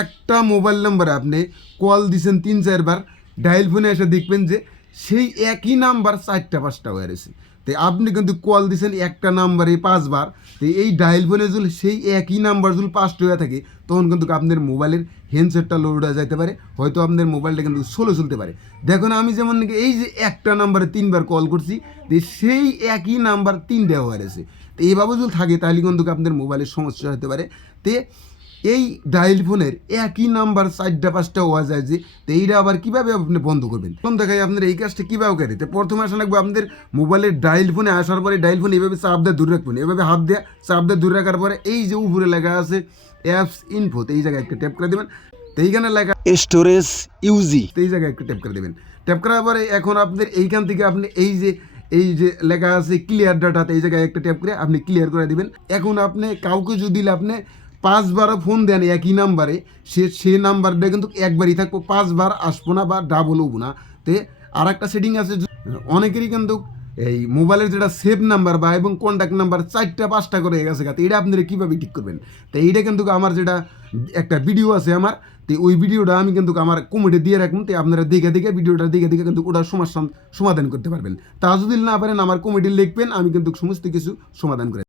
একটা মোবাইল নাম্বারে আপনি কল দিছেন 3-4 বার, ডায়াল ফোনে এসে দেখবেন যে সেই একই নাম্বার 4টা-5টা হয়ে রয়েছে। তো আপনি কিন্তু কল দিছেন একটা নাম্বারে 5 বার, তো এই ডায়াল ফোনে যদি সেই একই নাম্বার যদি 5টা হয়ে থাকে, তখন কিন্তু আপনার মোবাইলের হ্যান্ডসেটটা লোড হয়ে যেতে পারে, হয়তো আপনার মোবাইলটা কিন্তু স্লো চলতে পারে। দেখুন আমি যেমন নাকি এই যে একটা নাম্বারে 3বার কল করছি, তো সেই একই নাম্বার 3টা হয়ে রয়েছে। তো এইভাবে যদি থাকে তাহলে কিন্তু আপনার মোবাইলের সমস্যা হতে পারে। তো এই ডায়াল ফোনের একই নাম্বার 4টা-5টা হওয়া যায় যে, তো এইটা আবার কীভাবে আপনি বন্ধ করবেন? প্রথম দেখায় আপনার এই কাজটা কীভাবে করে। তো প্রথমে আসা লাগবে আপনাদের মোবাইলের ডায়াল ফোনে আসার পরে ডায়াল ফোন এইভাবে চাপ দিয়ে দূরে রাখবেন, এভাবে হাত দিয়ে চাপ দিয়ে দূরে রাখার পরে এই যে উপরে লেখা আছে অ্যাপস ইনফো, তো এই জায়গায় একটা ট্যাপ করে দেবেন। তো এইখানে লেখা স্টোরেজ ইউজি, তো এই জায়গায় একটু ট্যাপ করে দেবেন। ট্যাপ করার পরে এখন আপনাদের এইখান থেকে আপনি এই যে লেখা আছে ক্লিয়ার ডাটাতে, এই জায়গায় একটা ট্যাপ করে আপনি ক্লিয়ার করে দিবেন। এখন আপনি কাউকে যদি আপনি 5বারও ফোন দেন একই নাম্বারে, সে নাম্বারটা কিন্তু একবারই থাকবো, 5বার আসবো না বা ডাবল হবো না। তো আর একটা সেটিং আছে, অনেকেরই কিন্তু এই মোবাইলের যেটা সেভ নাম্বার বা এবং কন্ট্যাক্ট নাম্বার 4টা-5টা করে গেছে, তো এটা আপনারা কীভাবে ঠিক করবেন? তো এইটা কিন্তু আমার যেটা একটা ভিডিও আছে আমার, তো ওই ভিডিওটা আমি কিন্তু আমার কমেন্টে দিয়ে রাখুন, তো আপনারা দেখে ভিডিওটা দেখে কিন্তু ওটার সমস্যা সমাধান করতে পারবেন। তা যদি না পারেন আমার কমেন্টে লিখবেন, আমি কিন্তু সমস্ত কিছু সমাধান করে